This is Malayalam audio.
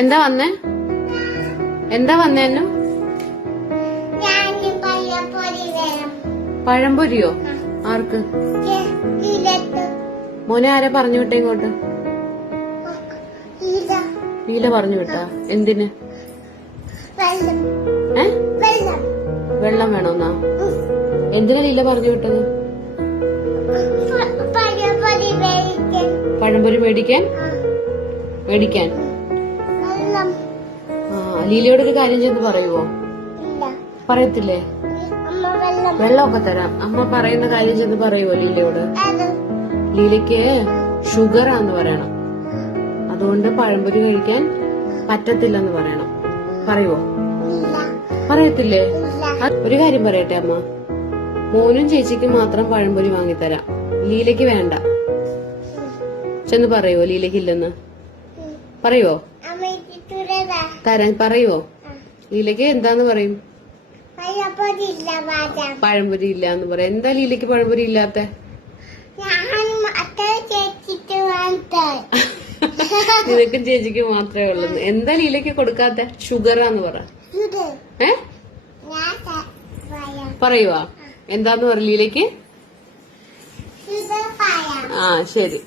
എന്താ വന്നേ? എന്താ വന്നേന്നു? പഴംപൊരിയോ? ആർക്ക്? മോനെ ആരാ പറഞ്ഞു വിട്ടേ ഇങ്ങോട്ട്? ലീല പറഞ്ഞു വിട്ടാ? എന്തിന്? വെള്ളം വേണോന്നാ? എന്തിനാ ലീല പറഞ്ഞു വിട്ടത്? പഴംപൊരി മേടിക്കാൻ? മേടിക്കാൻ? ലീലയോടൊരു കാര്യം ചെന്ന് പറയുവോ? പറയത്തില്ലേ? വെള്ളമൊക്കെ തരാം. അമ്മ പറയുന്ന കാര്യം ചെന്ന് പറയുവോ ലീലയോട്? ലീലയ്ക്ക് ഷുഗറാന്ന് പറയണം. അതുകൊണ്ട് പഴംപൊരി കഴിക്കാൻ പറ്റത്തില്ലെന്ന് പറയണം. പറയുവോ? പറയത്തില്ലേ? ഒരു കാര്യം പറയട്ടെ അമ്മ, മോനും ചേച്ചിക്കും മാത്രം പഴംപൊരി വാങ്ങിത്തരാം. ലീലയ്ക്ക് വേണ്ട. ചെന്ന് പറയുവോ ലീലയ്ക്ക് ഇല്ലെന്ന്? പറയുവോ? തരാൻ പറയുവോ? ലീലയ്ക്ക് എന്താന്ന് പറയും? പഴംപൊരി ഇല്ല എന്ന് പറയാം. എന്താ ലീലയ്ക്ക് പഴംപൊരി ഇല്ലാത്ത? നിനക്കും ചേച്ചിക്ക് മാത്രമേ ഉള്ളൂ. എന്താ ലീലയ്ക്ക് കൊടുക്കാത്ത? ഷുഗറാന്ന് പറ. പറയുവാ? എന്താന്ന് പറ ലീലയ്ക്ക്? ആ ശരി.